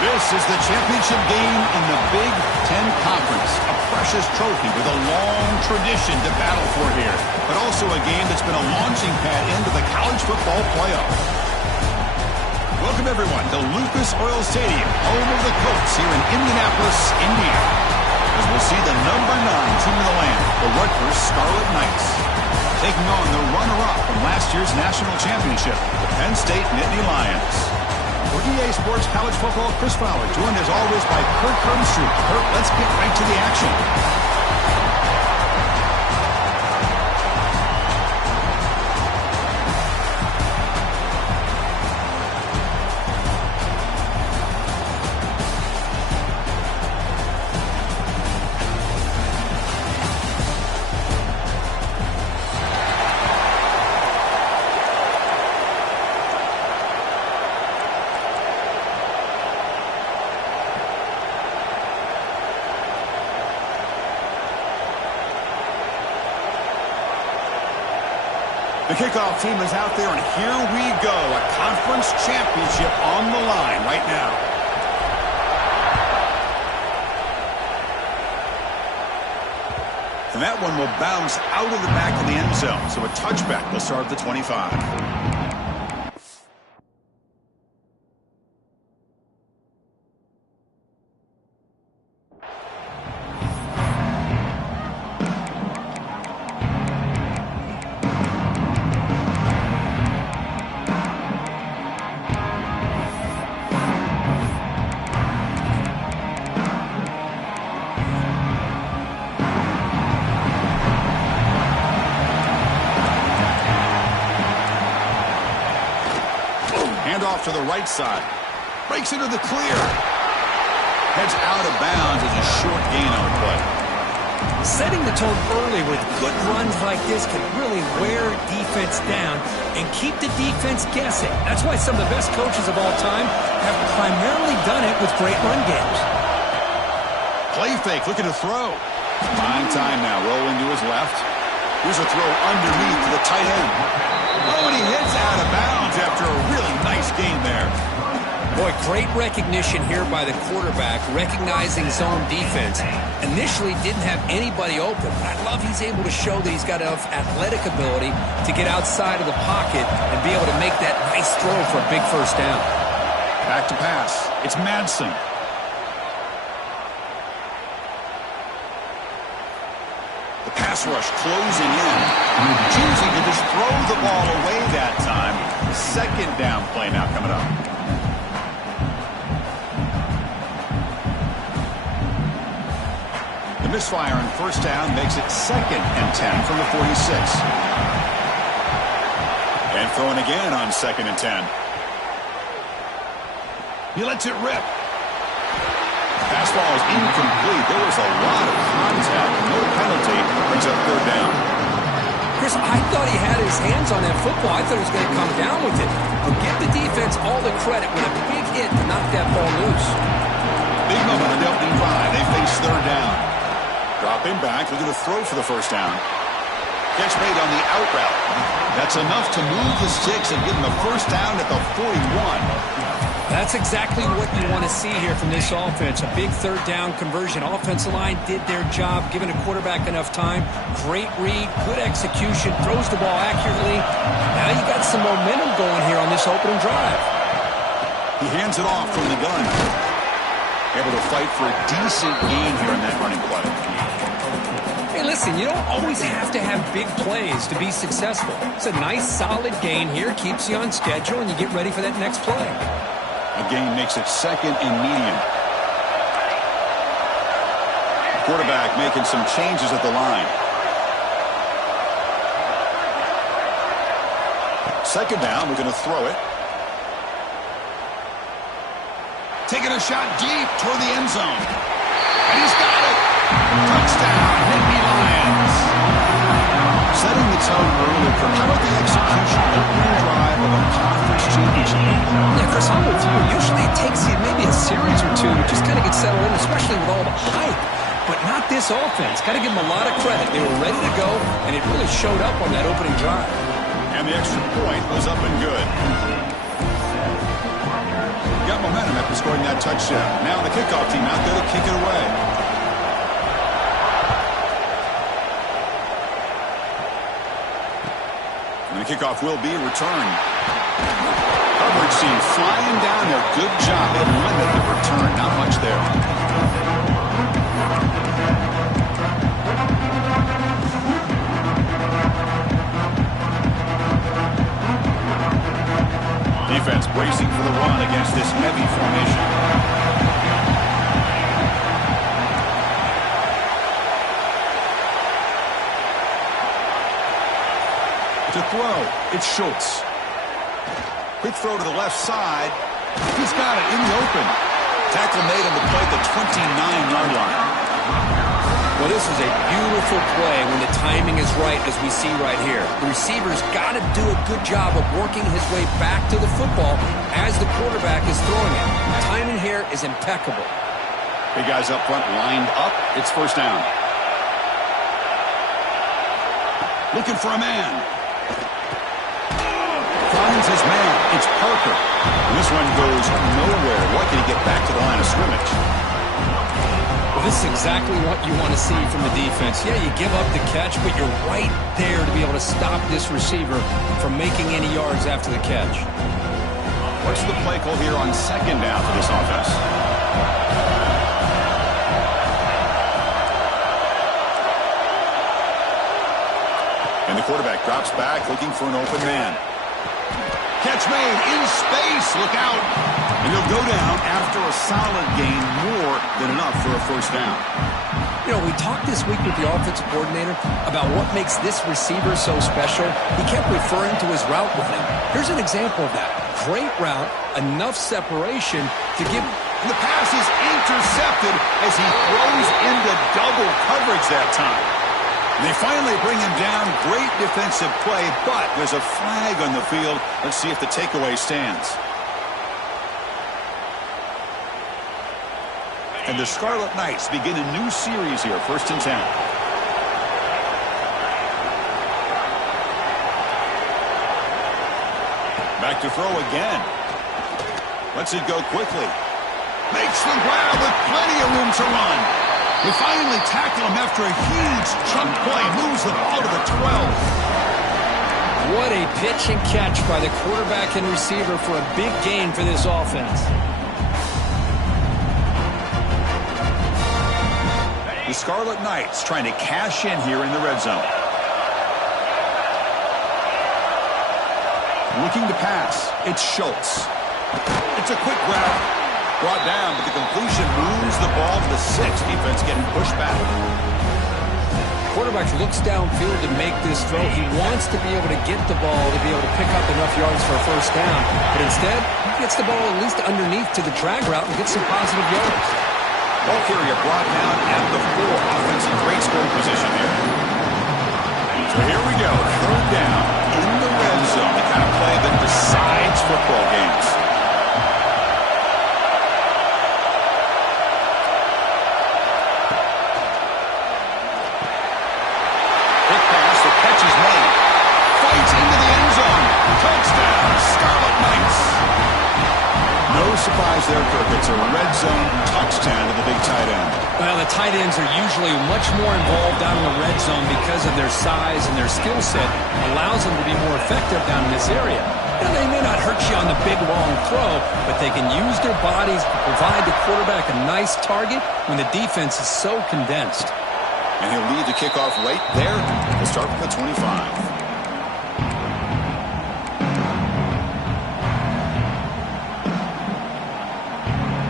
This is the championship game in the Big Ten Conference. A precious trophy with a long tradition to battle for here. But also a game that's been a launching pad into the college football playoff. Welcome, everyone, to Lucas Oil Stadium, home of the Colts here in Indianapolis, Indiana. As we'll see the number 9 team in the land, the Rutgers Scarlet Knights, taking on the runner-up from last year's national championship, the Penn State Nittany Lions. For EA Sports College Football, Chris Fowler, joined as always by Kurt Curtis. Kurt, let's get right to the action. The kickoff team is out there, and here we go. A conference championship on the line right now. And that one will bounce out of the back of the end zone. So a touchback will start at the 25. Off to the right side. Breaks into the clear. Heads out of bounds as a short gain on the play. Setting the tone early with good runs like this can really wear defense down and keep the defense guessing. That's why some of the best coaches of all time have primarily done it with great run games. Play fake, looking to throw. Fine time now, rolling to his left. Here's a throw underneath to the tight end. Oh, and he hits out of bounds after a really nice gain there. Boy, great recognition here by the quarterback, recognizing zone defense. Initially didn't have anybody open, but I love he's able to show that he's got enough athletic ability to get outside of the pocket and be able to make that nice throw for a big first down. Back to pass. It's Madsen. The pass rush closing in. Choosing to just throw the ball away that time. The second down play now coming up. The misfire on first down makes it 2nd and 10 from the 46. And throwing again on 2nd and 10. He lets it rip. Pass ball is incomplete. There was a lot of contact. No penalty. Brings up 3rd down. Chris, I thought he had his hands on that football. I thought he was going to come down with it. But give the defense all the credit with a big hit to knock that ball loose. Big moment on the opening drive. They face 3rd down. Dropping back. Looking to throw for the 1st down. Catch made on the out route. That's enough to move the sticks and give them a 1st down at the 41. That's exactly what you want to see here from this offense. A big 3rd down conversion. Offensive line did their job, giving a quarterback enough time. Great read, good execution, throws the ball accurately. Now you got some momentum going here on this opening drive. He hands it off from the gun. Able to fight for a decent gain here in that running play. Hey, listen, you don't always have to have big plays to be successful. It's a nice, solid gain here. Keeps you on schedule, and you get ready for that next play. A gain makes it 2nd and medium. Quarterback making some changes at the line. 2nd down, we're going to throw it. Taking a shot deep toward the end zone. And he's got it. Touchdown, Nittany Lions. Setting the tone early for how about the execution opening drive of a conference championship game? Yeah, Chris, I'm with you. Usually it takes you maybe a series or two to just kind of get settled in, especially with all the hype. But not this offense. Got to give them a lot of credit. They were ready to go, and it really showed up on that opening drive. And the extra point was up and good. Got momentum after scoring that touchdown. Now the kickoff team out there to kick it away. And the kickoff will be returned. Coverage team flying down there. Good job. They limit the return. Not much there. Defense bracing for the run against this heavy formation. To throw, it's Schultz. Quick throw to the left side. He's got it in the open. Tackle made on the play at the 29-yard line. Well, this is a beautiful play when the timing is right, as we see right here. The receiver's got to do a good job of working his way back to the football as the quarterback is throwing it. The timing here is impeccable. Big guys up front lined up. It's first down. Looking for a man. Finds his man. It's Parker. And this one goes nowhere. What can he get back to the line of scrimmage? Well, this is exactly what you want to see from the defense. Yeah, you give up the catch, but you're right there to be able to stop this receiver from making any yards after the catch. What's the play call here on second down for this offense? And the quarterback drops back looking for an open man. Catch made in space. Look out. And he'll go down after a solid gain, more than enough for a first down. You know, we talked this week with the offensive coordinator about what makes this receiver so special. He kept referring to his route running. Here's an example of that. Great route, enough separation to give... And the pass is intercepted as he throws into double coverage that time. And they finally bring him down. Great defensive play, but there's a flag on the field. Let's see if the takeaway stands. And the Scarlet Knights begin a new series here, 1st and 10. Back to throw again. Lets it go quickly. Makes the grab with plenty of room to run. They finally tackle him after a huge chunk play. Moves the ball to the 12. What a pitch and catch by the quarterback and receiver for a big gain for this offense. The Scarlet Knights trying to cash in here in the red zone. Looking to pass. It's Schultz. It's a quick grab. Brought down, but the completion moves the ball to the 6. Defense getting pushed back. Quarterback looks downfield to make this throw. He wants to be able to get the ball to be able to pick up enough yards for a first down. But instead, he gets the ball at least underneath to the drag route and gets some positive yards. Ball carrier brought down at the 4. Offense in great scoring position here. So here we go. 3rd down in the red zone. The kind of play that decides football games. Quick pass. The catch is made. Fights into the end zone. Touchdown, Scarlet Knights. No surprise there, Kirk. It's a red zone touchdown to the big tight end. Well, the tight ends are usually much more involved down in the red zone because of their size and their skill set. Allows them to be more effective down in this area. Now, they may not hurt you on the big, long throw, but they can use their bodies to provide the quarterback a nice target when the defense is so condensed. And he'll lead the kickoff right there. We'll start from the 25.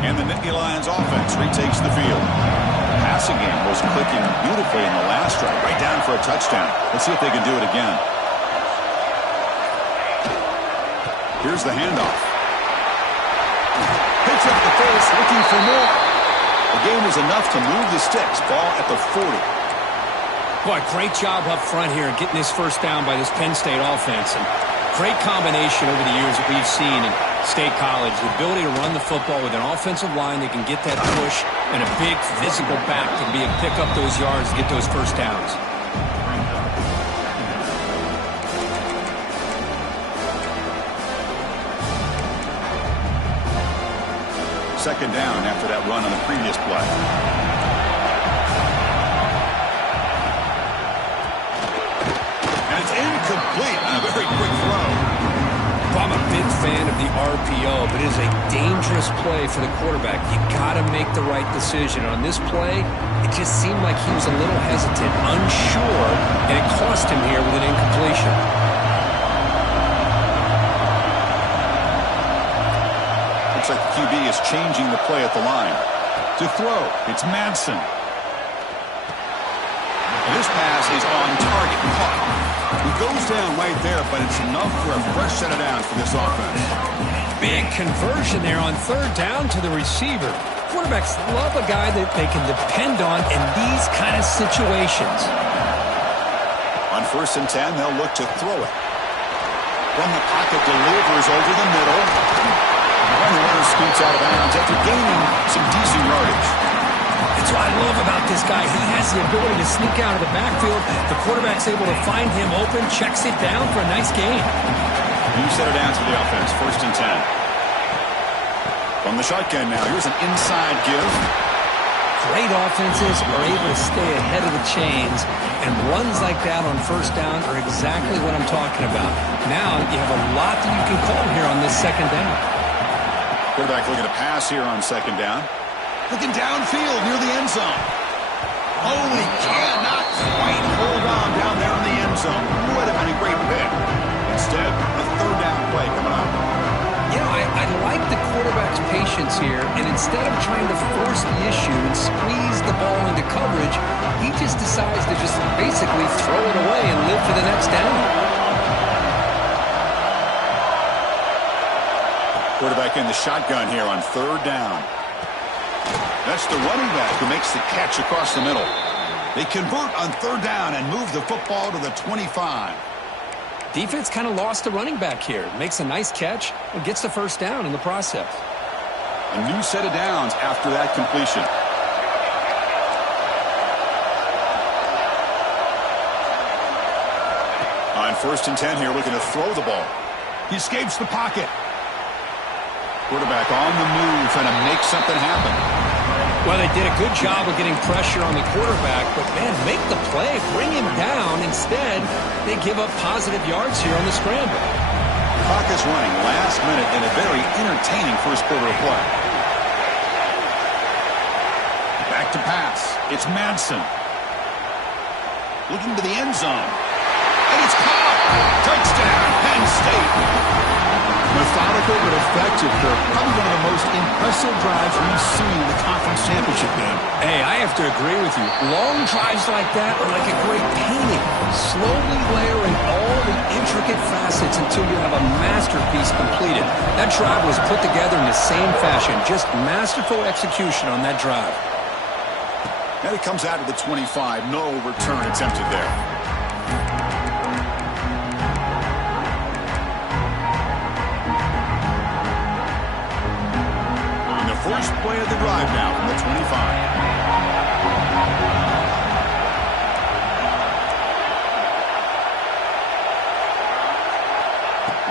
And the Nittany Lions offense retakes the field. The passing game was clicking beautifully in the last drive. Right down for a touchdown. Let's see if they can do it again. Here's the handoff. Picks up the face, looking for more. The game was enough to move the sticks. Ball at the 40. Boy, great job up front here getting this first down by this Penn State offense. And great combination over the years that we've seen in State College. The ability to run the football with an offensive line that can get that push and a big physical back to be able to pick up those yards and get those first downs. Second down after that run on the previous play. And it's incomplete on a very quick throw. I'm a big fan of the RPO, but it is a dangerous play for the quarterback. You got to make the right decision. On this play, it just seemed like he was a little hesitant, unsure, and it cost him here with an incompletion. Looks like the QB is changing the play at the line. To throw, it's Madsen. And this pass is on target, caught. He goes down right there, but it's enough for a fresh set of downs for this offense. Big conversion there on third down to the receiver. Quarterbacks love a guy that they can depend on in these kind of situations. On 1st and 10, they'll look to throw it. From the pocket, delivers over the middle. And the runner scoots out of bounds after gaining some decent yardage. That's what I love about this guy. He has the ability to sneak out of the backfield. The quarterback's able to find him open, checks it down for a nice gain. New set of downs for the offense, 1st and 10. From the shotgun now, here's an inside give. Great offenses are able to stay ahead of the chains, and runs like that on 1st down are exactly what I'm talking about. Now you have a lot that you can call here on this 2nd down. Quarterback looking to pass here on 2nd down. Looking downfield near the end zone. Oh, he cannot quite hold on down there in the end zone. Would have been a great pick. Instead, a 3rd down play coming up. You know, I like the quarterback's patience here, and instead of trying to force the issue and squeeze the ball into coverage, he just decides to just basically throw it away and live for the next down. Quarterback in the shotgun here on 3rd down. That's the running back who makes the catch across the middle. They convert on 3rd down and move the football to the 25. Defense kind of lost the running back here. Makes a nice catch and gets the 1st down in the process. A new set of downs after that completion. On 1st and 10 here, looking to throw the ball. He escapes the pocket. Quarterback on the move, trying to make something happen. Well, they did a good job of getting pressure on the quarterback, but, man, make the play, bring him down. Instead, they give up positive yards here on the scramble. Clock is running last minute in a very entertaining 1st quarter of play. Back to pass. It's Madsen. Looking to the end zone. And it's caught. Touchdown, Penn State. Methodical but effective, Kirk. Probably one of the most impressive drives we've seen in the conference championship game. Hey, I have to agree with you. Long drives like that are like a great painting. Slowly layering all the intricate facets until you have a masterpiece completed. That drive was put together in the same fashion. Just masterful execution on that drive. And it comes out of the 25. No return attempted there. First play of the drive now from the 25.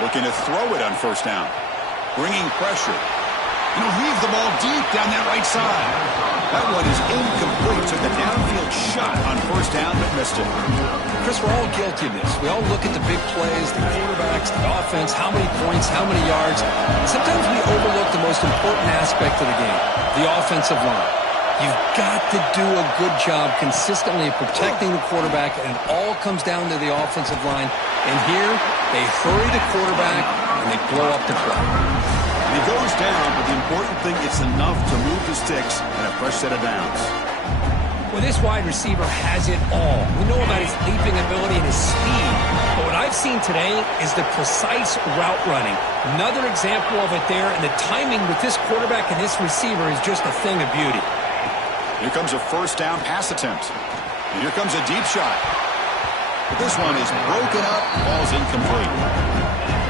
Looking to throw it on 1st down. Bringing pressure. And he'll leave the ball deep down that right side. That one is incomplete. Took a downfield shot on 1st down, but missed it. Chris, we're all guilty of this. We all look at the big plays, the quarterbacks, the offense, how many points, how many yards. Sometimes we overlook the most important aspect of the game, the offensive line. You've got to do a good job consistently protecting the quarterback, and it all comes down to the offensive line. And here, they hurry the quarterback, and they blow up the play. And he goes down, but the important thing, it's enough to move the sticks and a fresh set of downs. Well, this wide receiver has it all. We know about his leaping ability and his speed, but what I've seen today is the precise route running. Another example of it there, and the timing with this quarterback and this receiver is just a thing of beauty. Here comes a 1st down pass attempt. And here comes a deep shot. But this one is broken up, ball's incomplete.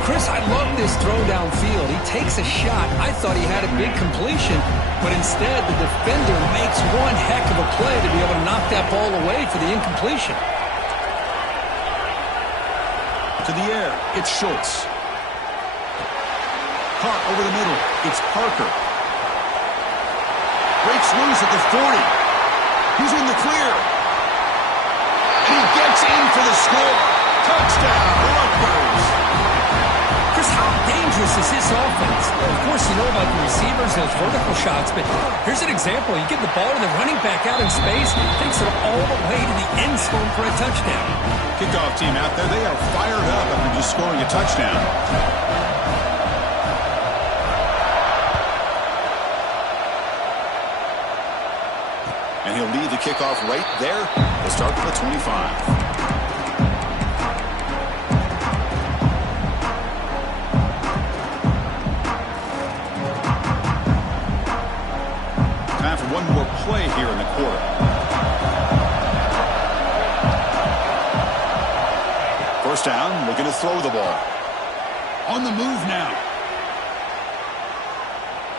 Chris, I love this throw downfield. He takes a shot. I thought he had a big completion, but instead the defender makes one heck of a play to be able to knock that ball away for the incompletion. To the air, it's Schultz. Caught over the middle, it's Parker. Breaks loose at the 40. He's in the clear. And he gets in for the score. Touchdown, Rutgers. Chris, how dangerous is this offense? Well, of course, you know about the receivers, those vertical shots, but here's an example. You give the ball to the running back out in space, takes it all the way to the end zone for a touchdown. Kickoff team out there, they are fired up after just scoring a touchdown. And he'll lead the kickoff right there. They'll start from the 25. Time for one more play here in the quarter. First down, looking to throw the ball. On the move now.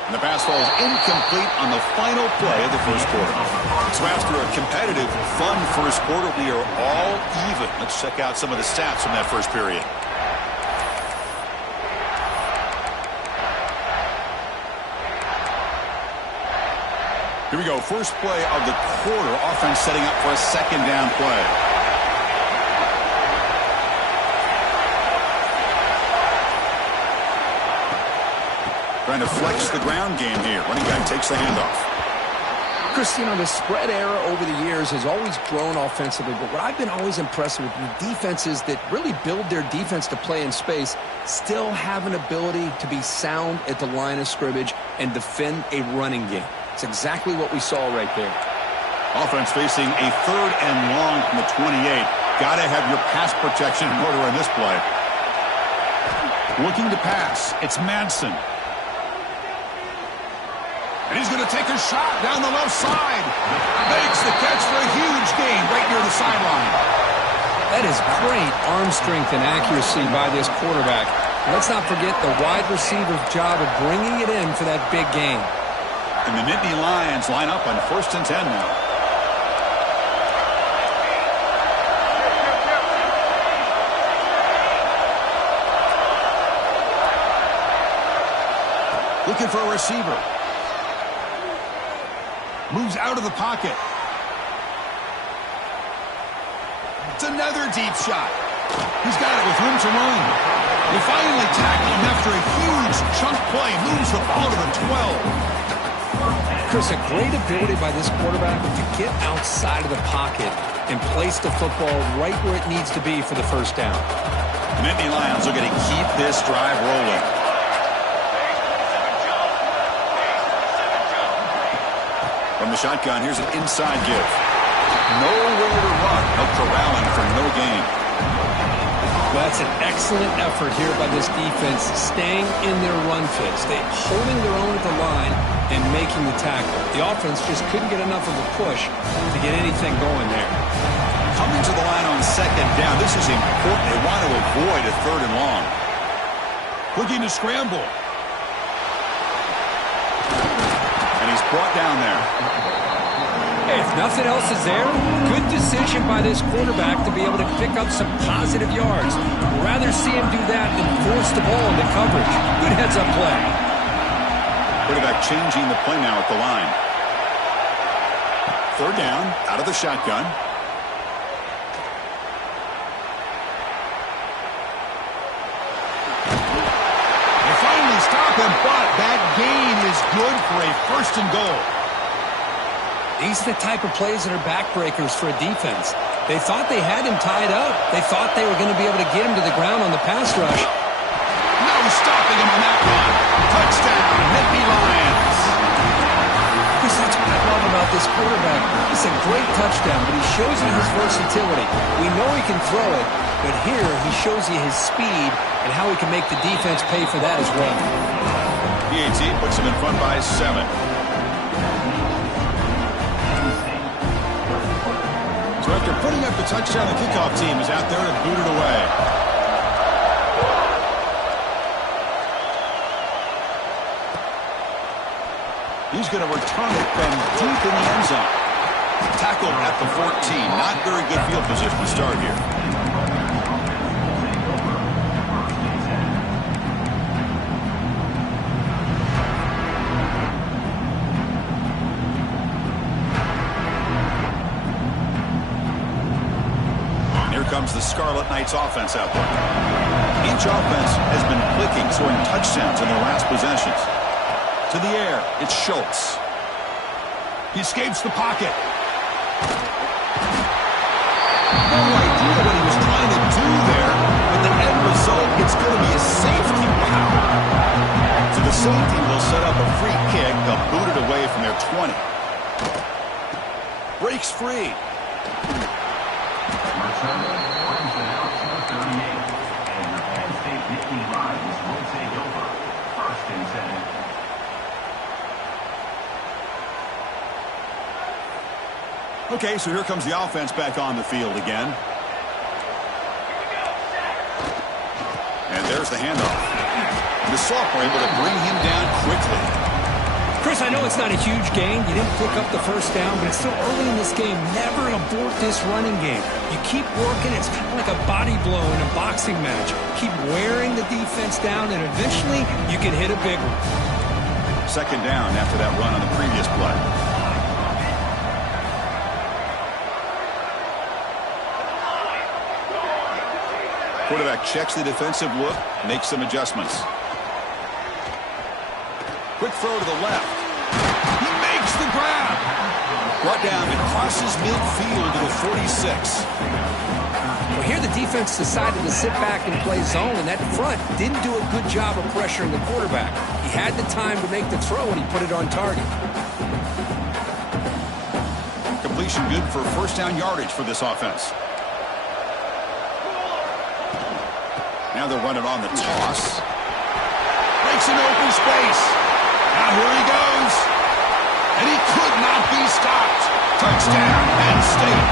And the pass falls incomplete on the final play of the first quarter. So after a competitive, fun first quarter, we are all even. Let's check out some of the stats from that first period. Here we go. First play of the quarter. Offense setting up for a second down play. Trying to flex the ground game here. Running back takes the handoff. Chris, you know, the spread era over the years has always grown offensively, but what I've been always impressed with the defenses that really build their defense to play in space still have an ability to be sound at the line of scrimmage and defend a running game. It's exactly what we saw right there. Offense facing a third and long from the 28. Got to have your pass protection in order in this play. Looking to pass. It's Madsen. And he's going to take a shot down the left side. Makes the catch for a huge gain right near the sideline. That is great arm strength and accuracy by this quarterback. Let's not forget the wide receiver's job of bringing it in for that big gain. And the Nittany Lions line up on 1st and 10 now. Looking for a receiver. Moves out of the pocket. It's another deep shot. He's got it with room to run. They finally tackle him after a huge chunk play. Moves the ball to the 12. Chris, a great ability by this quarterback to get outside of the pocket and place the football right where it needs to be for the first down. The Nittany Lions are going to keep this drive rolling. From the shotgun, here's an inside give. Nowhere to run. No corralling for no gain. That's an excellent effort here by this defense, staying in their run fits. They're holding their own at the line and making the tackle. The offense just couldn't get enough of a push to get anything going there. Coming to the line on second down. This is important. They want to avoid a third and long. Looking to scramble. And he's brought down there. Hey, if nothing else is there, good decision by this quarterback to be able to pick up some positive yards. Rather see him do that than force the ball into coverage. Good heads-up play. Quarterback changing the play now at the line. Third down, out of the shotgun. They finally stop him, but that gain is good for a 1st and goal. These are the type of plays that are backbreakers for a defense. They thought they had him tied up. They thought they were going to be able to get him to the ground on the pass rush. No stopping him on that one. Touchdown, Nittany Lions. Chris, that's what I love about this quarterback. It's a great touchdown, but he shows you his versatility. We know he can throw it, but here he shows you his speed and how he can make the defense pay for that as well. PAT puts him in front by 7. So after putting up the touchdown, the kickoff team is out there to boot it away. He's going to return it from deep in the end zone. Tackled at the 14. Not very good field position to start here. comes the Scarlet Knights offense out there. Each offense has been clicking, scoring touchdowns in their last possessions. To the air, it's Schultz. He escapes the pocket. No idea what he was trying to do there, but the end result, it's going to be a safety. Wow. So the safety will set up a free kick. They'll boot it away from their 20. Breaks free. Okay, so here comes the offense back on the field again. And there's the handoff. The sophomore able to bring him down quickly. Chris, I know it's not a huge gain. You didn't pick up the first down, but it's still early in this game. Never abort this running game. You keep working. It's kind of like a body blow in a boxing match. Keep wearing the defense down, and eventually you can hit a big one. Second down after that run on the previous play. Quarterback checks the defensive look, makes some adjustments. Quick throw to the left. He makes the grab. Brought down and crosses midfield to the 46. Well, here the defense decided to sit back and play zone, and that front didn't do a good job of pressuring the quarterback. He had the time to make the throw, and he put it on target. Completion good for first down yardage for this offense. Now they're running on the toss. Breaks an open space. Now here he goes. And he could not be stopped. Touchdown, Penn State.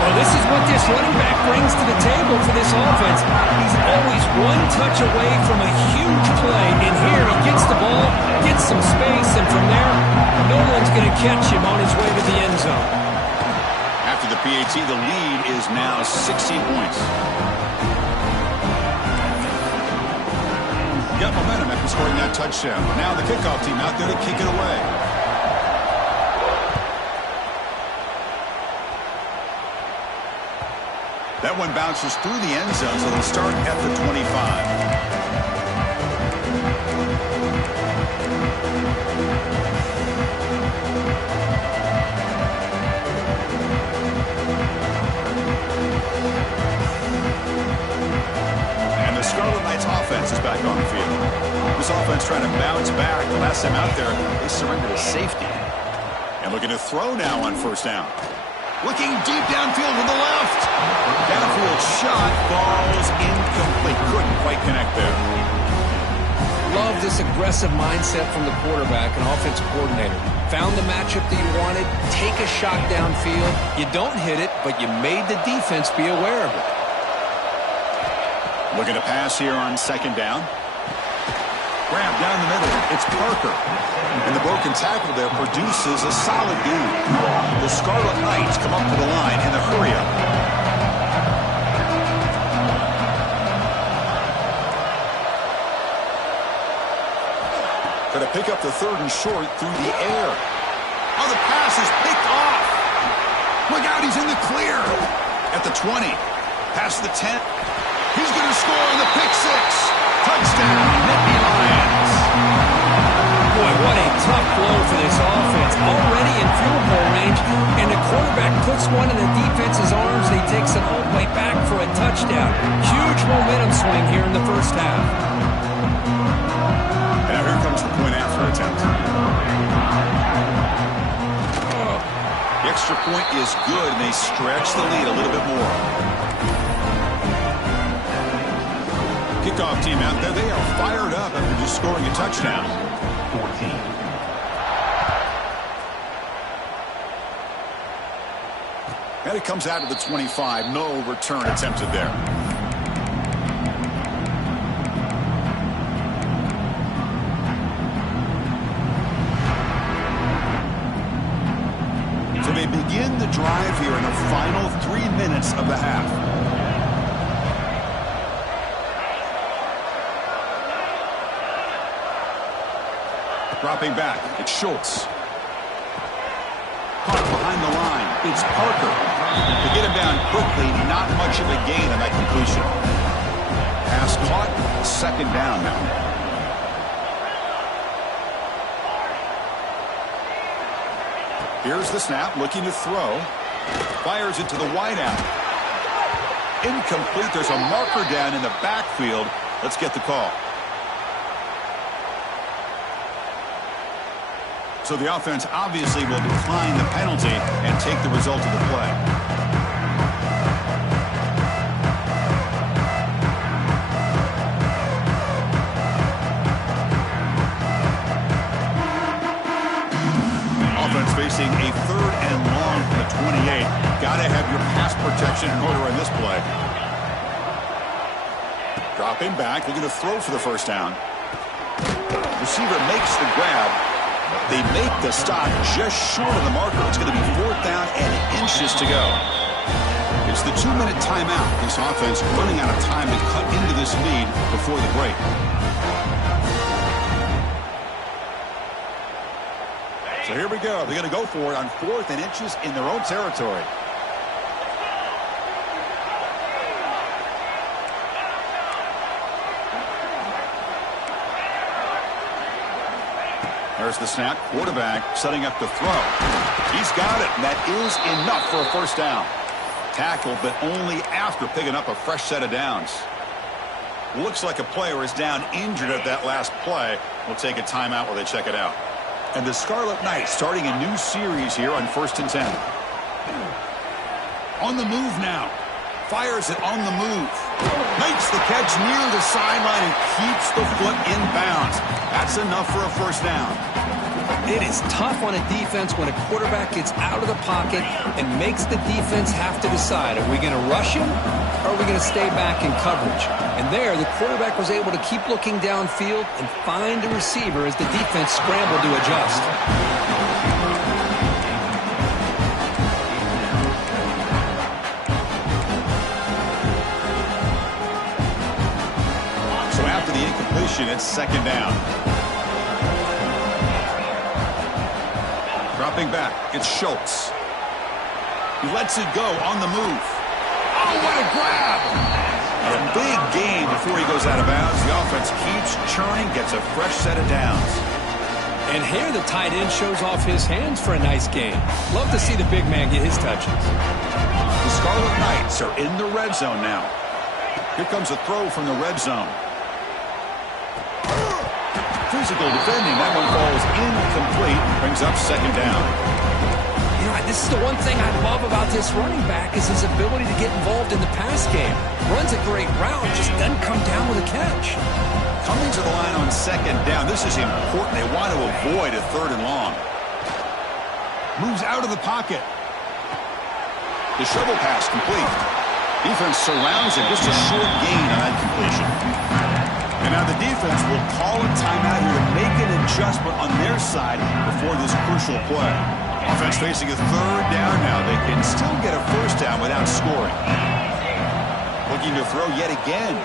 Well, this is what this running back brings to the table for this offense. He's always one touch away from a huge play. And here he gets the ball, gets some space, and from there, no one's going to catch him on his way to the end zone. After the PAT, the lead is now 16 points. Got momentum after scoring that touchdown. Now the kickoff team out there to kick it away. That one bounces through the end zone, so they'll start at the 25. Scarlet Knights offense is back on the field. This offense trying to bounce back. The last time out there, they surrendered a safety. And looking to throw now on first down. Looking deep downfield to the left. Downfield shot falls incomplete. Couldn't quite connect there. Love this aggressive mindset from the quarterback and offensive coordinator. Found the matchup that you wanted. Take a shot downfield. You don't hit it, but you made the defense be aware of it. Looking to pass here on second down. Grab down the middle. It's Parker. And the broken tackle there produces a solid gain. The Scarlet Knights come up to the line in the hurry-up. Going to pick up the third and short through the air. Oh, the pass is picked off. Look out, he's in the clear. At the 20. Past the 10. He's going to score on the pick six. Touchdown, Nittany Lions. Boy, what a tough blow for this offense. Already in field goal range, and the quarterback puts one in the defense's arms, and he takes it all the way back for a touchdown. Huge momentum swing here in the first half. Now here comes the point after attempt. The extra point is good, and they stretch the lead a little bit more. Kickoff team out there, they are fired up after just scoring a touchdown. 14. And it comes out to the 25. No return attempted there. So they begin the drive here in the final 3 minutes of the half. Dropping back, it's Schultz. Caught behind the line. It's Parker. To get him down quickly, not much of a gain on that completion. Pass caught, second down now. Here's the snap, looking to throw. Fires it to the wideout. Incomplete. There's a marker down in the backfield. Let's get the call. So the offense obviously will decline the penalty and take the result of the play. Offense facing a 3rd and long from the 28. Got to have your pass protection in order in this play. Dropping back, looking to throw for the first down. Receiver makes the grab. They make the stop just short of the marker. It's going to be 4th down and inches to go. It's the 2-minute timeout. This offense running out of time to cut into this lead before the break. So here we go. They're going to go for it on 4th and inches in their own territory. There's the snap. Quarterback setting up the throw. He's got it, and that is enough for a first down. Tackled, but only after picking up a fresh set of downs. Looks like a player is down injured at that last play. We'll take a timeout while they check it out. And the Scarlet Knights starting a new series here on 1st and 10. On the move now. Fires it on the move. Makes the catch near the sideline and keeps the foot in bounds. That's enough for a first down. It is tough on a defense when a quarterback gets out of the pocket and makes the defense have to decide, are we going to rush him or are we going to stay back in coverage? And there, the quarterback was able to keep looking downfield and find a receiver as the defense scrambled to adjust. So after the incompletion, it's 2nd down. Dropping back, it's Schultz. He lets it go on the move. Oh, what a grab! A big gain before he goes out of bounds. The offense keeps churning, gets a fresh set of downs. And here the tight end shows off his hands for a nice gain. Love to see the big man get his touches. The Scarlet Knights are in the red zone now. Here comes a throw from the red zone. Physical defending. That one falls incomplete. Brings up 2nd down. You know, this is the one thing I love about this running back is his ability to get involved in the pass game. Runs a great route, just doesn't come down with a catch. Coming to the line on 2nd down. This is important. They want to avoid a 3rd and long. Moves out of the pocket. The shovel pass complete. Defense surrounds him. Just a short gain on that completion. And now the defense will call a timeout here to make an adjustment on their side before this crucial play. Offense facing a 3rd down now. They can still get a first down without scoring. Looking to throw yet again.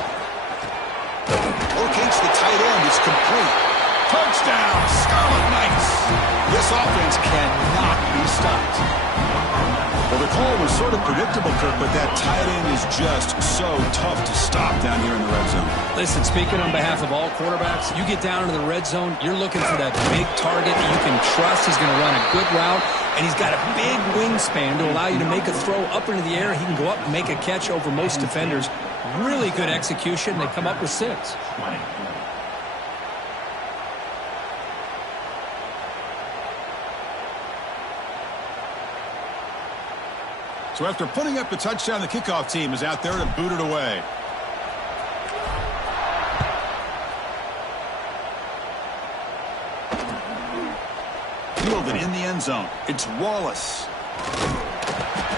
Locates the tight end. It's complete. Touchdown, Scarlet Knights. This offense cannot be stopped. Well, the call was sort of predictable, Kirk, but that tight end is just so tough to stop down here in the red zone. Listen, speaking on behalf of all quarterbacks, you get down into the red zone, you're looking for that big target that you can trust is going to run a good route, and he's got a big wingspan to allow you to make a throw up into the air. He can go up and make a catch over most defenders. Really good execution. They come up with 6. So after putting up the touchdown, the kickoff team is out there to boot it away. Fielded in the end zone. It's Wallace.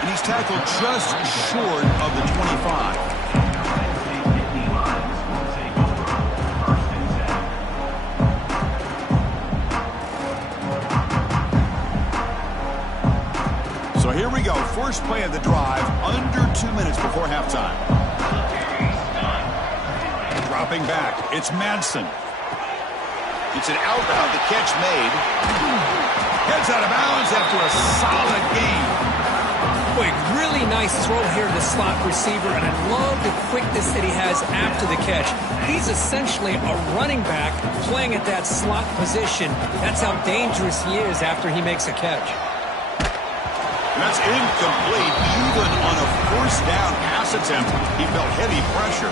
And he's tackled just short of the 25. So here we go. First play of the drive, under 2 minutes before halftime. Dropping back. It's Madsen. It's an outbound. The catch made. Gets out of bounds after a solid gain. Boy, really nice throw here to the slot receiver, and I love the quickness that he has after the catch. He's essentially a running back playing at that slot position. That's how dangerous he is after he makes a catch. That's incomplete. Even on a first down pass attempt, he felt heavy pressure.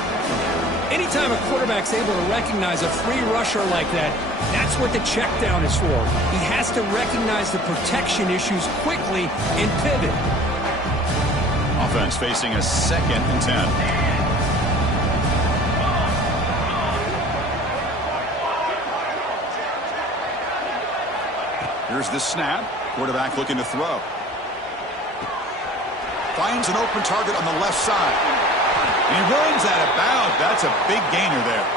Anytime a quarterback's able to recognize a free rusher like that, that's what the check down is for. He has to recognize the protection issues quickly and pivot. Offense facing a 2nd and 10. Here's the snap. Quarterback looking to throw. Finds an open target on the left side. And he runs out of bounds. That's a big gainer there.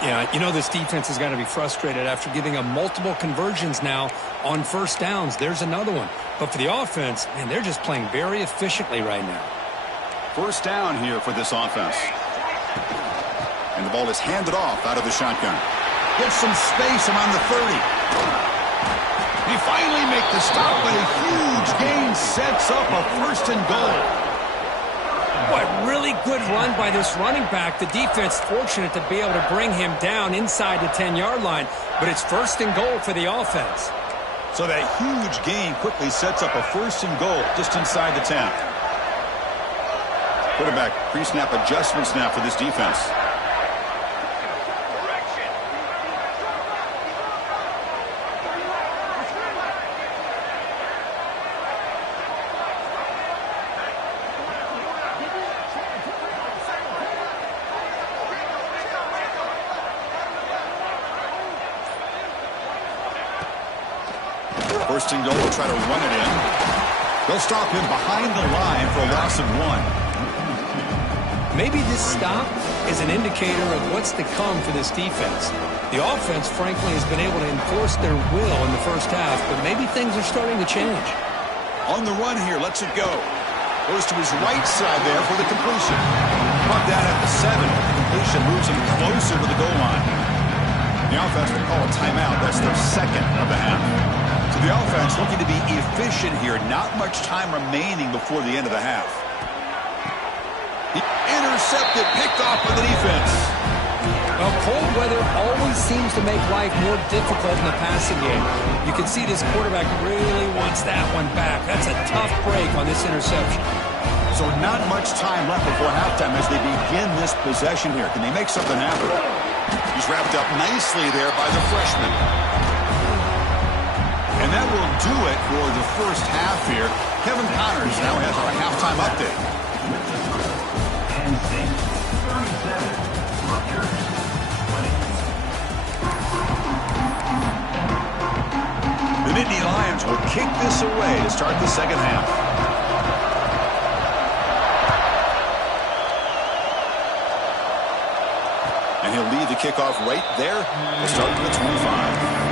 Yeah, you know this defense has got to be frustrated after giving up multiple conversions now on first downs. There's another one. But for the offense, man, they're just playing very efficiently right now. First down here for this offense. And the ball is handed off out of the shotgun. Gets some space around the 30. He finally makes the stop, but a huge gain sets up a 1st and goal. What really good run by this running back. The defense fortunate to be able to bring him down inside the 10-yard line, but it's 1st and goal for the offense. So that huge gain quickly sets up a 1st and goal just inside the 10. Quarterback pre-snap adjustments now for this defense. First and goal, will try to run it in. They'll stop him behind the line for a loss of 1. Maybe this stop is an indicator of what's to come for this defense. The offense, frankly, has been able to enforce their will in the first half, but maybe things are starting to change. On the run here, lets it go. Goes to his right side there for the completion. Brought down at the 7. The completion moves him closer to the goal line. The offense will call a timeout. That's their 2nd of the half. So the offense looking to be efficient here. Not much time remaining before the end of the half. He intercepted, picked off by the defense. Well, cold weather always seems to make life more difficult in the passing game. You can see this quarterback really wants that one back. That's a tough break on this interception. So not much time left before halftime as they begin this possession here. Can they make something happen? He's wrapped up nicely there by the freshman. And that will do it for the first half here. Kevin Connors now has our halftime update. The Nittany Lions will kick this away to start the second half. And he'll lead the kickoff right there to start with the 25.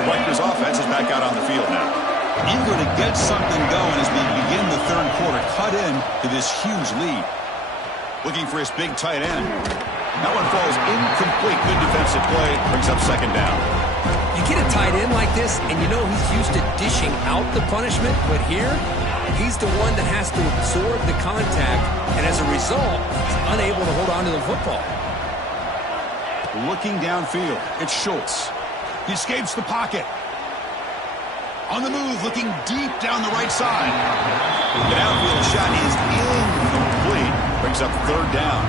Rutgers offense is back out on the field now. Eager to get something going as we begin the 3rd quarter, cut in to this huge lead. Looking for his big tight end. That one falls incomplete. Good defensive play. Brings up 2nd down. You get a tight end like this, and you know he's used to dishing out the punishment, but here, he's the one that has to absorb the contact, and as a result, he's unable to hold on to the football. Looking downfield, it's Schultz. He escapes the pocket. On the move, looking deep down the right side. The downfield shot is incomplete. Brings up 3rd down.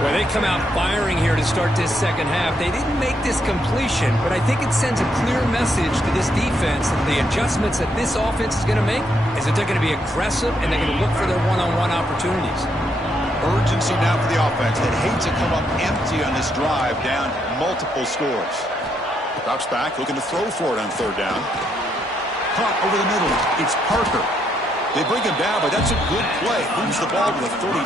Well, they come out firing here to start this second half. They didn't make this completion, but I think it sends a clear message to this defense that the adjustments that this offense is going to make is that they're going to be aggressive and they're going to look for their one-on-one opportunities. Urgency now for the offense. They'd hate to come up empty on this drive, down multiple scores. Drops back, looking to throw for it on 3rd down. Caught over the middle. It's Parker. They bring him down, but that's a good play. Moves the ball to the 39.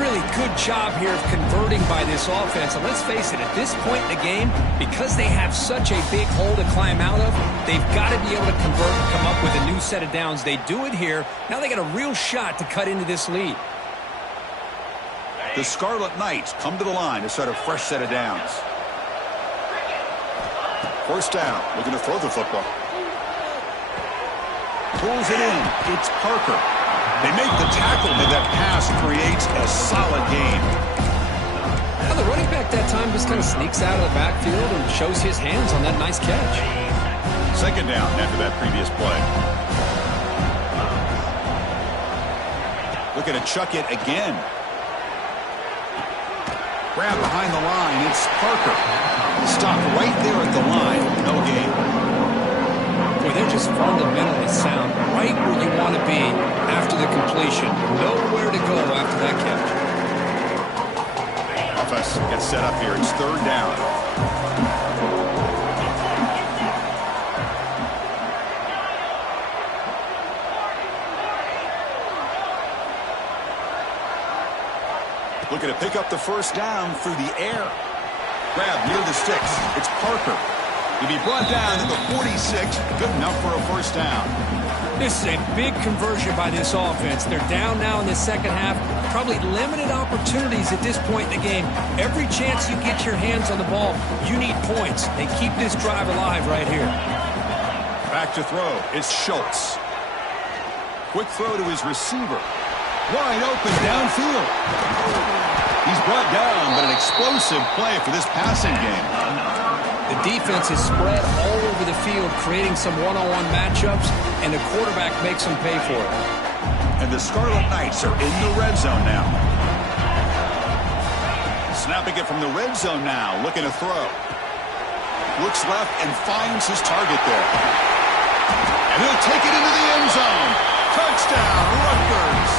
Really good job here of converting by this offense. And let's face it, at this point in the game, because they have such a big hole to climb out of, they've got to be able to convert and come up with a new set of downs. They do it here. Now they got a real shot to cut into this lead. The Scarlet Knights come to the line to start a fresh set of downs. First down, looking to throw the football. Pulls it in. It's Parker. They make the tackle, and that pass creates a solid gain. Well, the running back that time just kind of sneaks out of the backfield and shows his hands on that nice catch. Second down after that previous play. Looking to chuck it again. Grab behind the line. It's Parker. Stop right there at the line. No gain. Boy, they're just fundamentally sound right where you want to be after the completion. Nowhere to go after that catch. Offense gets set up here. It's third down. Looking to pick up the first down through the air. Grab near the sticks. It's Parker. He'll be brought down at the 46. Good enough for a first down. This is a big conversion by this offense. They're down now in the second half. Probably limited opportunities at this point in the game. Every chance you get your hands on the ball, you need points. They keep this drive alive right here. Back to throw. It's Schultz. Quick throw to his receiver. Wide open downfield. He's brought down, but an explosive play for this passing game. The defense is spread all over the field, creating some one-on-one matchups, and the quarterback makes them pay for it. And the Scarlet Knights are in the red zone now. Snapping it from the red zone now, looking to throw. Looks left and finds his target there. And he'll take it into the end zone. Touchdown, Rutgers.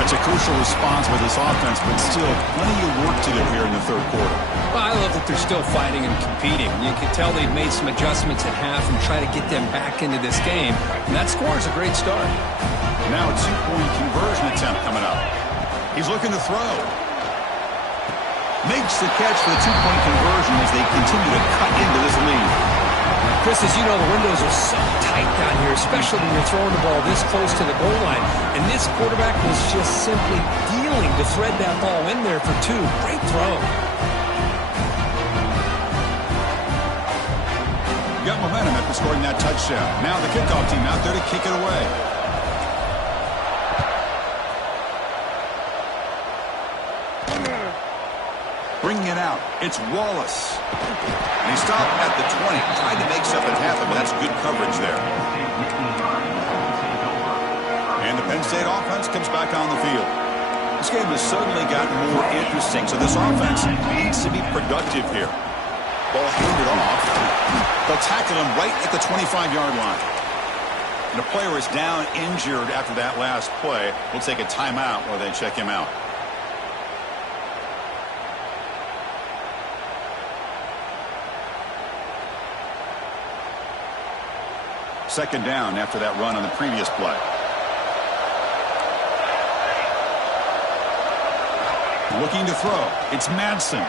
That's a crucial response with this offense, but still plenty of work to do here in the third quarter. Well, I love that they're still fighting and competing. You can tell they've made some adjustments at half and try to get them back into this game. And that score is a great start. Now a two-point conversion attempt coming up. He's looking to throw. Makes the catch for the two-point conversion as they continue to cut into this lead. Chris, as you know, the windows are so tight down here, especially when you're throwing the ball this close to the goal line. And this quarterback was just simply dealing to thread that ball in there for two. Great throw. Got momentum after scoring that touchdown. Now the kickoff team out there to kick it away. Bringing it out, it's Wallace. And he stopped at the 20. Tried to make something happen, but that's good coverage there. And the Penn State offense comes back on the field. This game has suddenly gotten more interesting, so this offense needs to be productive here. Ball handed off. They'll tackle him right at the 25-yard line. And the player is down injured after that last play. We'll take a timeout while they check him out. Second down after that run on the previous play. Looking to throw. It's Madsen.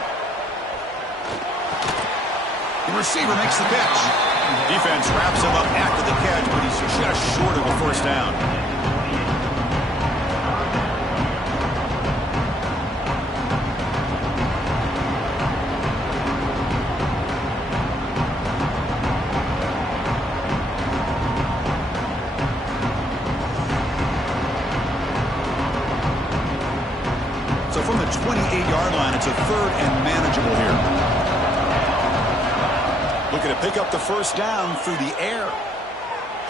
The receiver makes the catch. Defense wraps him up after the catch, but he's just short of a first down. So from the 28-yard line, it's a third and manageable here. Looking to pick up the first down through the air.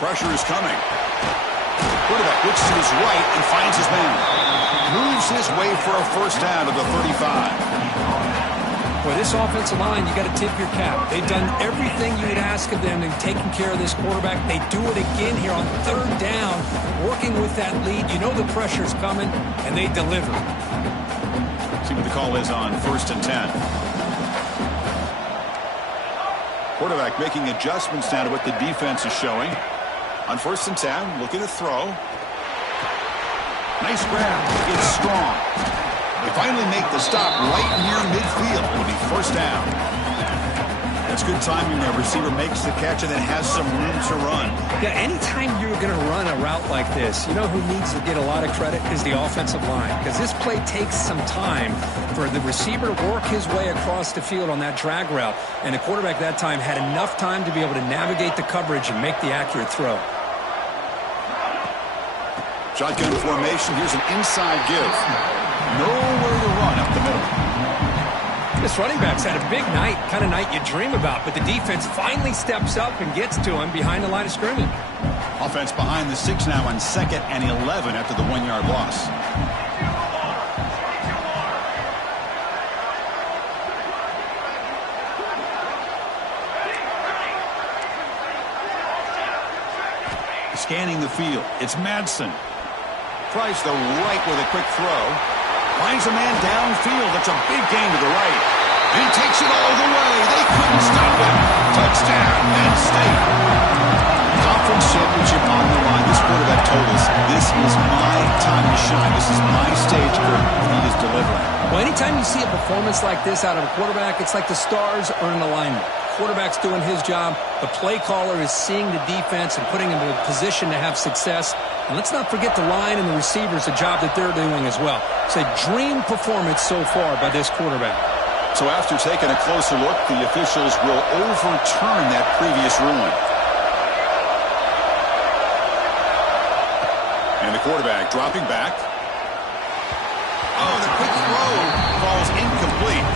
Pressure is coming. Quarterback looks to his right and finds his man. Moves his way for a first down to the 35. Boy, this offensive line, you got to tip your cap. They've done everything you would ask of them in taking care of this quarterback. They do it again here on third down, working with that lead. You know the pressure's coming, and they deliver. See what the call is on 1st and 10. Quarterback making adjustments now to what the defense is showing. On 1st and 10, looking to throw. Nice grab. It's strong. They finally make the stop right near midfield. It'll be first down. It's good timing. The receiver makes the catch and then has some room to run. Yeah, anytime you're going to run a route like this, you know who needs to get a lot of credit is the offensive line, because this play takes some time for the receiver to work his way across the field on that drag route, and the quarterback that time had enough time to be able to navigate the coverage and make the accurate throw. Shotgun formation. Here's an inside give. Nowhere to run up the middle. This running back's had a big night, kind of night you dream about, but the defense finally steps up and gets to him behind the line of scrimmage. Offense behind the 6 now on 2nd and 11 after the 1-yard loss. Scanning the field. It's Madsen. Tries the right with a quick throw. Finds a man downfield. That's a big gain to the right. And he takes it all the way. They couldn't stop him. Touchdown, Penn State. Conference championship on the line. This quarterback told us, this is my time to shine. This is my stage, Kurt. He is delivering. Well, anytime you see a performance like this out of a quarterback, it's like the stars are in alignment. Quarterback's doing his job. The play caller is seeing the defense and putting him in a position to have success. And let's not forget the line and the receivers, the job that they're doing as well. It's a dream performance so far by this quarterback. So after taking a closer look, the officials will overturn that previous ruling. And the quarterback dropping back. Oh, the quick throw falls incomplete.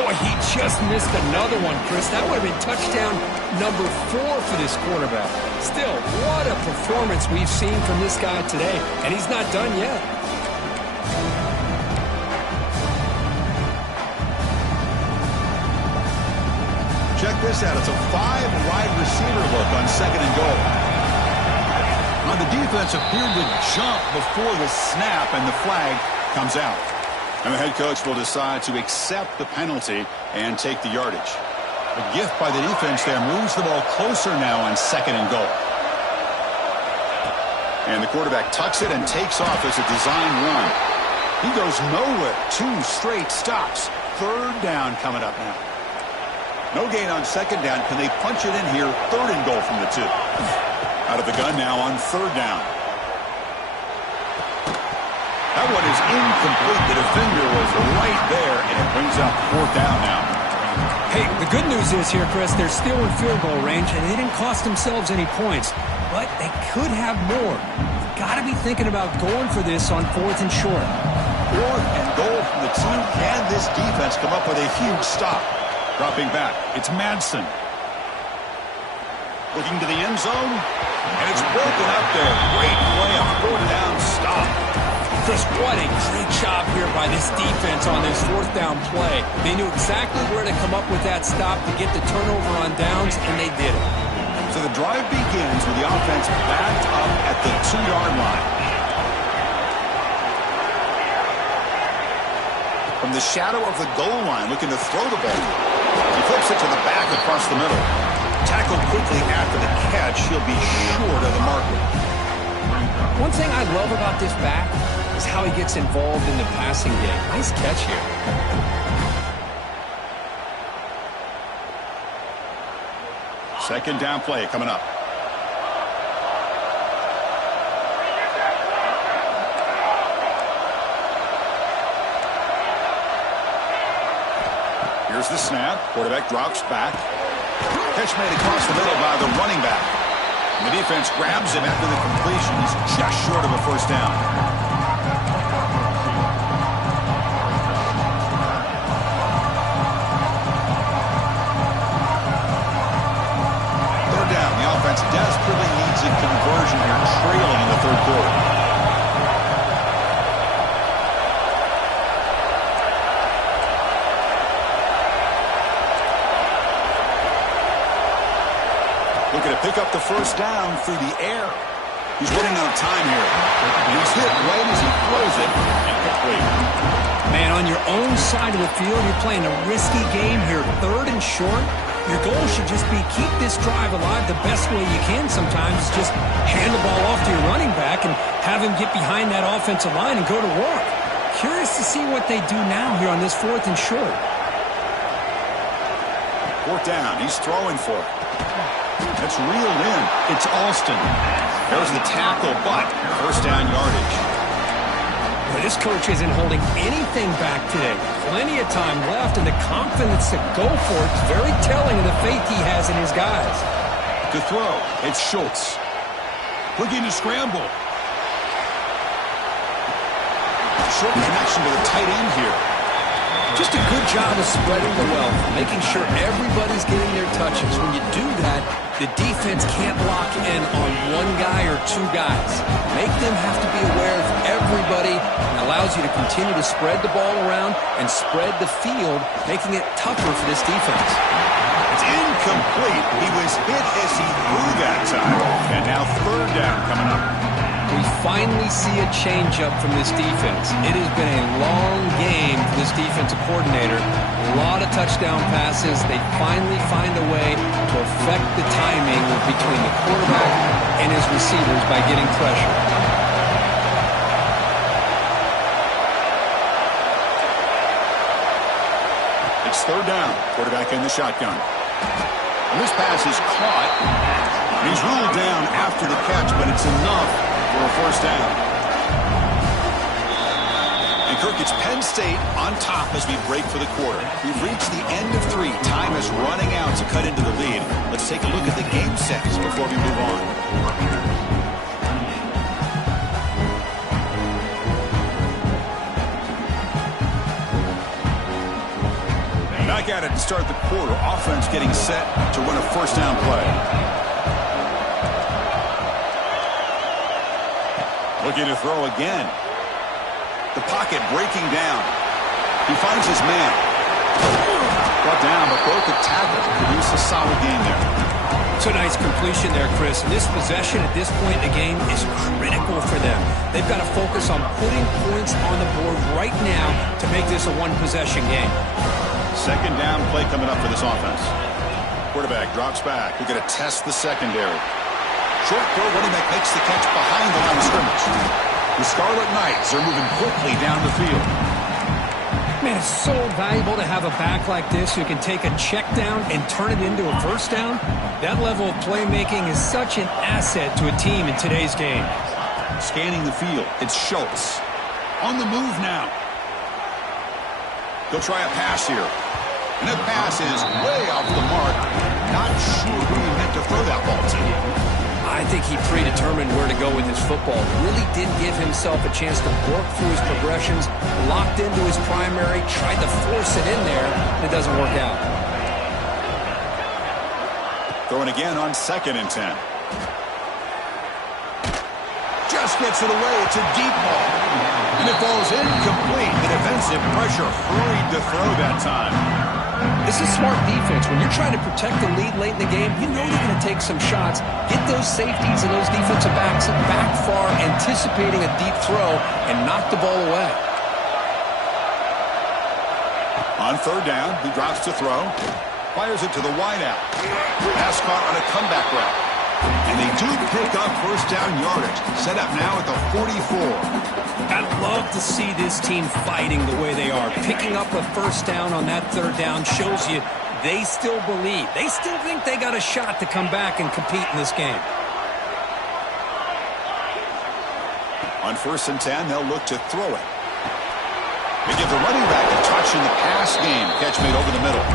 Boy, he just missed another one, Chris. That would have been touchdown number 4 for this quarterback. Still, what a performance we've seen from this guy today, and he's not done yet. Check this out. It's a 5-wide receiver look on 2nd and goal. Now the defense appeared to jump before the snap, and the flag comes out. And the head coach will decide to accept the penalty and take the yardage. A gift by the defense there moves the ball closer now on 2nd and goal. And the quarterback tucks it and takes off as a design run. He goes nowhere. 2 straight stops. 3rd down coming up now. No gain on 2nd down. Can they punch it in here? 3rd and goal from the 2. Out of the gun now on 3rd down. That one is incomplete. The defender was right there, and it brings up 4th down now. Hey, the good news is here, Chris, they're still in field goal range, and they didn't cost themselves any points. But they could have more. You've got to be thinking about going for this on 4th and short. 4th and goal from the 2. Can this defense come up with a huge stop? Dropping back. It's Madsen. Looking to the end zone. And it's broken up there. Great play. A 4th down stop. Chris, what a great job here by this defense on this 4th down play. They knew exactly where to come up with that stop to get the turnover on downs, and they did it. So the drive begins with the offense backed up at the 2-yard line. From the shadow of the goal line, looking to throw the ball. He flips it to the back across the middle. Tackled quickly after the catch. He'll be short of the marker. One thing I love about this back is how he gets involved in the passing game. Nice catch here. Second down play coming up. Here's the snap. Quarterback drops back. Catch made across the middle by the running back. And the defense grabs him after the completion. He's just short of a 1st down. Desperately needs a conversion here, trailing in the 3rd quarter. Looking to pick up the 1st down through the air. He's running out of time here. He's hit right as he throws it. Incomplete. Man, on your own side of the field, you're playing a risky game here. 3rd and short. Your goal should just be keep this drive alive the best way you can sometimes. Just hand the ball off to your running back and have him get behind that offensive line and go to work. Curious to see what they do now here on this 4th and short. Fourth down. He's throwing for it. That's reeled in. It's Alston. There's the tackle, but first down yardage. Well, this coach isn't holding anything back today. Plenty of time left, and the confidence to go for it is very telling of the faith he has in his guys. To throw, it's Schultz. Looking to scramble. Short connection to the tight end here. Just a good job of spreading the wealth, making sure everybody's getting their touches. When you do that, the defense can't lock in on one guy or two guys. Make them have to be aware of everybody, and allows you to continue to spread the ball around and spread the field, making it tougher for this defense. It's incomplete. He was hit as he threw that time. And now third down coming up. We finally see a change-up from this defense. It has been a long game for this defensive coordinator. A lot of touchdown passes. They finally find a way to affect the timing between the quarterback and his receivers by getting pressure. It's third down. Quarterback in the shotgun. And this pass is caught. He's ruled down after the catch, but it's enough for a first down. And Kirk, it's Penn State on top as we break for the quarter. We've reached the end of 3. Time is running out to cut into the lead. Let's take a look at the game sets before we move on. Back at it to start the quarter. Offense getting set to run a first down play. Looking to throw again. The pocket breaking down. He finds his man. Brought down, but broke the tackle to produce a solid game there. It's a nice completion there, Chris. And this possession at this point in the game is critical for them. They've got to focus on putting points on the board right now to make this a one-possession game. Second down play coming up for this offense. Quarterback drops back. We're going to test the secondary. Short throw, running back makes the catch behind the line of scrimmage. The Scarlet Knights are moving quickly down the field. Man, it's so valuable to have a back like this who can take a check down and turn it into a first down. That level of playmaking is such an asset to a team in today's game. Scanning the field, it's Schultz. On the move now. He'll try a pass here. And that pass is way off the mark. Not sure who he meant to throw that ball to. I think he predetermined where to go with his football. Really did give himself a chance to work through his progressions, locked into his primary, tried to force it in there, and it doesn't work out. Throwing again on 2nd and 10. Just gets it away. It's a deep ball. And it falls incomplete. The defensive pressure hurried to throw that time. This is smart defense. When you're trying to protect the lead late in the game, you know they're going to take some shots, get those safeties and those defensive backs back far, anticipating a deep throw, and knock the ball away. On third down, he drops to throw. Fires it to the wideout. Pass caught on a comeback route. And they do pick up first down yardage. Set up now at the 44. I love to see this team fighting the way they are. Picking up a first down on that third down shows you they still believe. They still think they got a shot to come back and compete in this game. On 1st and 10, they'll look to throw it. They give the running back a touch in the pass game. Catch made over the middle.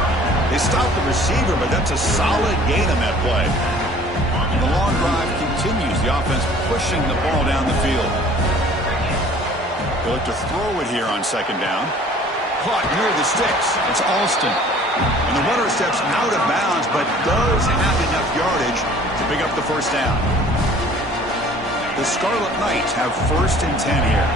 They stop the receiver, but that's a solid gain on that play. And the long drive continues. The offense pushing the ball down the field. They look to throw it here on 2nd down. Caught near the sticks. It's Alston. And the runner steps out of bounds, but does have enough yardage to pick up the first down. The Scarlet Knights have 1st and 10 here.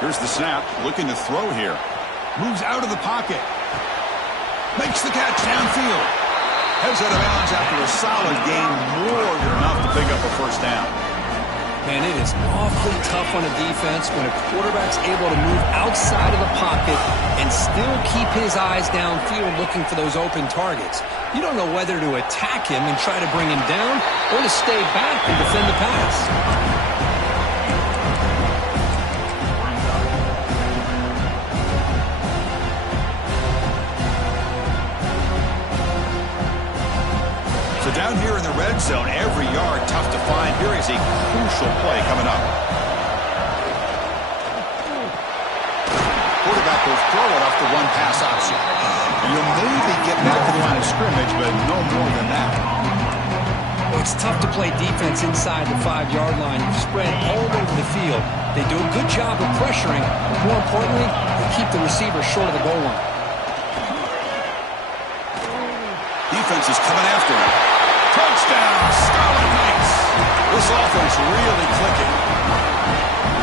Here's the snap, looking to throw here. Moves out of the pocket. Makes the catch downfield. Heads out of bounds after a solid game, more than enough to pick up a first down. Man, it is awfully tough on a defense when a quarterback's able to move outside of the pocket and still keep his eyes downfield looking for those open targets. You don't know whether to attack him and try to bring him down or to stay back and defend the pass. Down here in the red zone, every yard tough to find. Here is a crucial play coming up. Quarterback will throw it off the one-pass option. And you'll maybe get back to the line of scrimmage, but no more than that. Well, it's tough to play defense inside the 5-yard line. You're spread all over the field. They do a good job of pressuring. More importantly, they keep the receiver short of the goal line. Defense is coming after him. Touchdown, Scarlet Knights. This offense really clicking.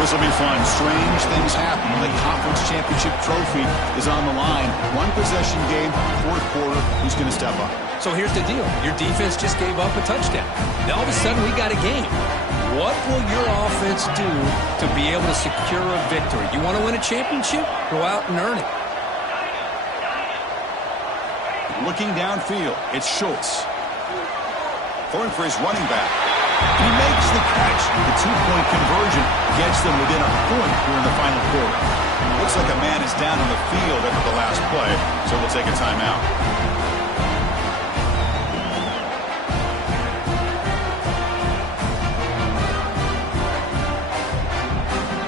This will be fun. Strange things happen when the conference championship trophy is on the line. One possession game, fourth quarter. Who's going to step up? So here's the deal. Your defense just gave up a touchdown. Now all of a sudden we got a game. What will your offense do to be able to secure a victory? You want to win a championship? Go out and earn it. Looking downfield, it's Schultz. Throwing for his running back. He makes the catch. The two-point conversion gets them within a point here in the final quarter. Looks like a man is down on the field after the last play, so we'll take a timeout.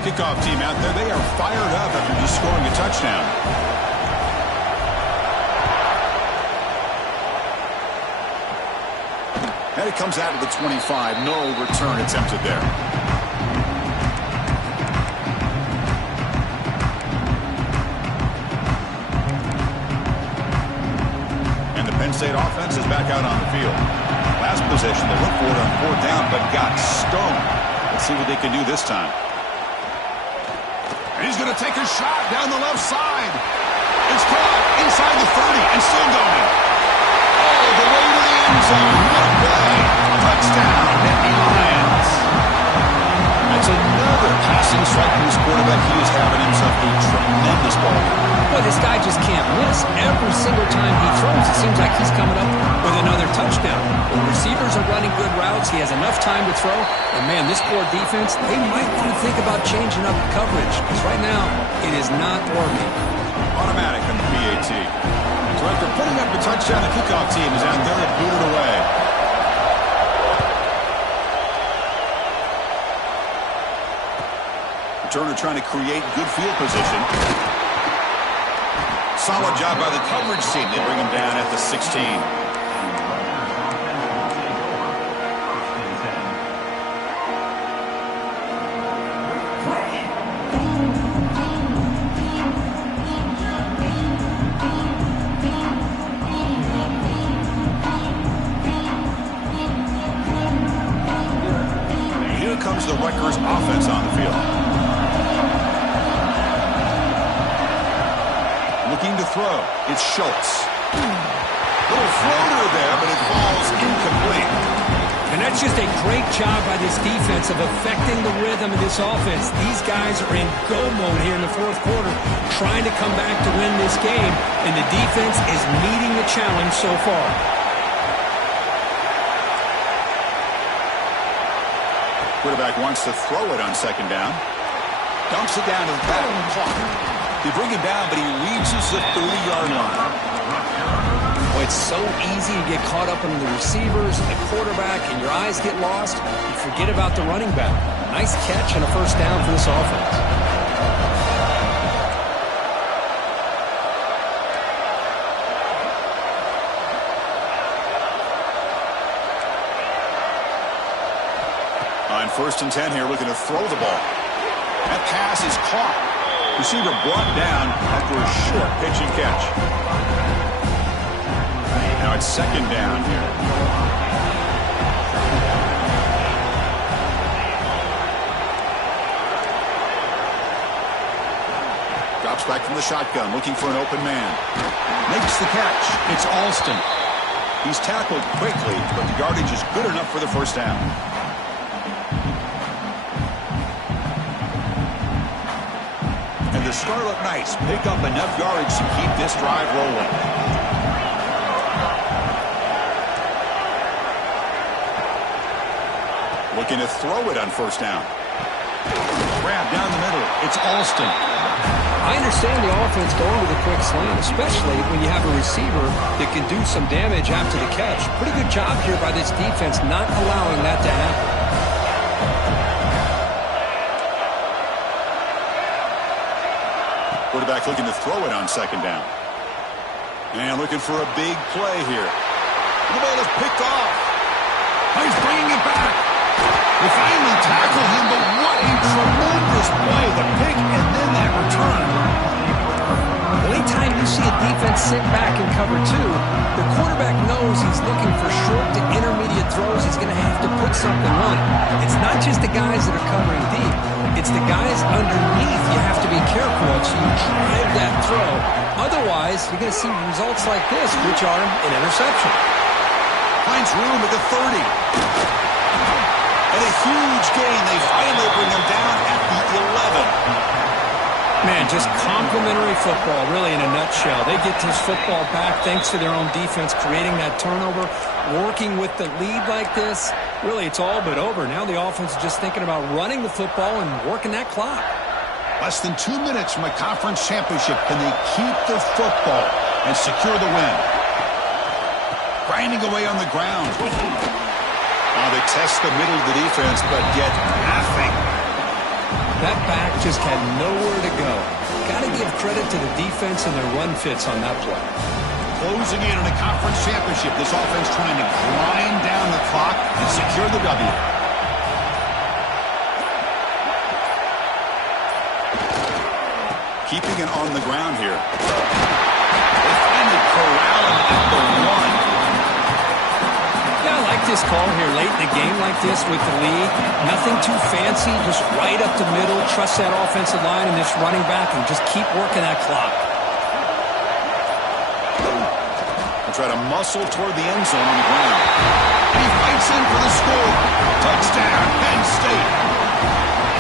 Kickoff team out there, they are fired up after just scoring a touchdown. And it comes out to the 25. No return attempted there. And the Penn State offense is back out on the field. Last possession, they went for it on 4th down, but got stoned. Let's see what they can do this time. And he's going to take a shot down the left side. It's caught inside the 30 and still going. Oh, the way to the end zone. What a play. Touchdown, Nittany Lions. That's another passing strike from this quarterback. He is having himself a tremendous ball game. Boy, this guy just can't miss. Every single time he throws, it seems like he's coming up with another touchdown. The receivers are running good routes. He has enough time to throw. And, man, this poor defense, they might want to think about changing up the coverage. Because right now, it is not working. Automatic on the PAT. So after putting up a touchdown, the kickoff team is out there and booted away. Turner trying to create good field position. Solid job by the coverage team. They bring him down at the 16. Here comes the Rutgers offense on the field. Looking to throw. It's Schultz. Little floater there, but it falls incomplete. And that's just a great job by this defense of affecting the rhythm of this offense. These guys are in go mode here in the fourth quarter, trying to come back to win this game, and the defense is meeting the challenge so far. Quarterback wants to throw it on 2nd down. Dumps it down to the back of the clock. They bring him down, but he reaches the 30-yard line. Boy, it's so easy to get caught up in the receivers and the quarterback, and your eyes get lost. You forget about the running back. Nice catch and a 1st down for this offense. On 1st and 10 here, looking to throw the ball. That pass is caught. Receiver brought down after a short pitch and catch. Now it's 2nd down here. Drops back from the shotgun, looking for an open man. Makes the catch. It's Alston. He's tackled quickly, but the yardage is good enough for the 1st down. And the Scarlet Knights pick up enough yardage to keep this drive rolling. Looking to throw it on 1st down. Grab down the middle. It's Alston. I understand the offense going with a quick slant, especially when you have a receiver that can do some damage after the catch. Pretty good job here by this defense not allowing that to happen. Quarterback looking to throw it on second down. And looking for a big play here. The ball is picked off. He's bringing it back. They finally tackle him, but what a tremendous play. The pick and then that return. Anytime you see a defense sit back and cover two, the quarterback knows he's looking for short to intermediate throws. He's going to have to put something on it. It's not just the guys that are covering deep. It's the guys underneath you have to be careful of so you drive that throw. Otherwise, you're going to see results like this, which are an interception. Finds room at the 30. And a huge gain. They finally bring him down at the 11. Man, just complimentary football, really, in a nutshell. They get this football back thanks to their own defense, creating that turnover, working with the lead like this. Really, it's all but over. Now the offense is just thinking about running the football and working that clock. Less than 2 minutes from a conference championship. Can they keep the football and secure the win? Grinding away on the ground. Now they test the middle of the defense, but get nothing. That back just had nowhere to go. Got to give credit to the defense and their run fits on that play. Closing in on a conference championship. This offense trying to grind down the clock and secure the W. Keeping it on the ground here. They finally corral him at the 1. Yeah, I like this call here late in the game like this with the lead. Nothing too fancy, just right up the middle. Trust that offensive line and this running back and just keep working that clock. They'll try to muscle toward the end zone on the ground. And he fights in for the score. Touchdown, Penn State.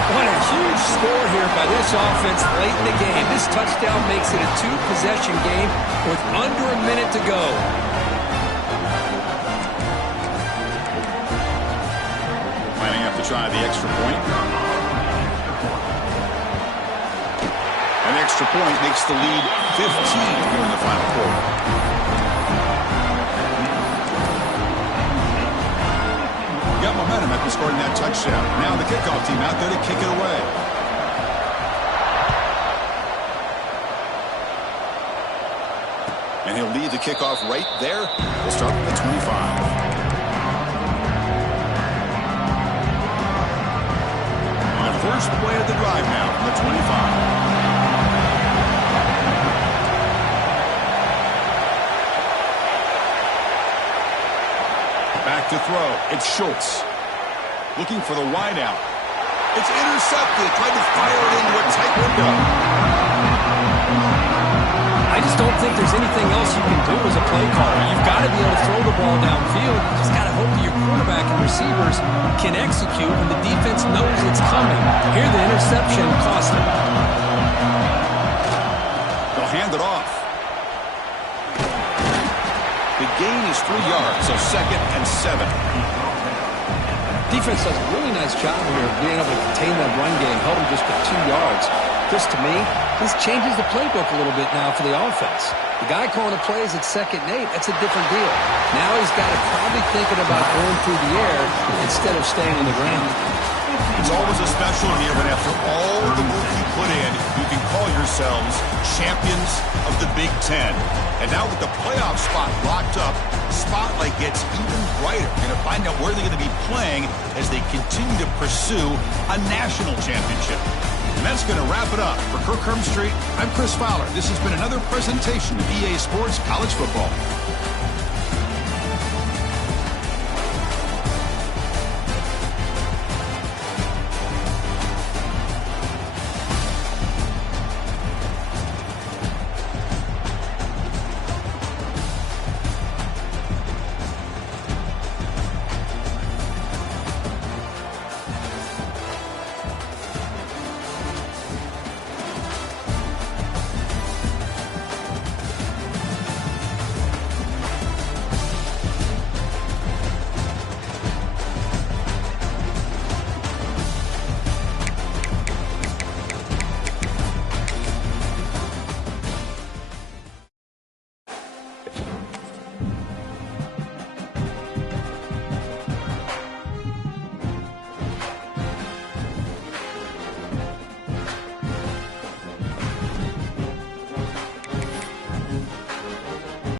What a huge score here by this offense late in the game. This touchdown makes it a 2-possession game with under a minute to go. Planning up to try the extra point. An extra point makes the lead 15 here in the final quarter. Got momentum after scoring that touchdown. Now the kickoff team out there to kick it away. And he'll lead the kickoff right there. We'll start with the 25. First play of the drive now from the 25. Back to throw. It's Schultz. Looking for the wide out. It's intercepted. Tried to fire it into a tight window. I just don't think there's anything else you can do as a play caller. You've got to be able to throw the ball downfield. You just got to hope that your quarterback and receivers can execute when the defense knows it's coming. Here the interception cost them. They'll hand it off. The gain is 3 yards, so 2nd and 7. Defense does a really nice job here of being able to contain that run game, held them just to 2 yards. This, to me, this changes the playbook a little bit now for the offense. The guy calling the plays at 2nd and 8, that's a different deal. Now he's got to probably thinking about going through the air instead of staying on the ground. It's always a special year, but after all the work you put in, you can call yourselves champions of the Big Ten. And now with the playoff spot locked up, spotlight gets even brighter. You're going to find out where they're going to be playing as they continue to pursue a national championship. And that's going to wrap it up. For Kirk Hermstreet, I'm Chris Fowler. This has been another presentation of EA Sports College Football.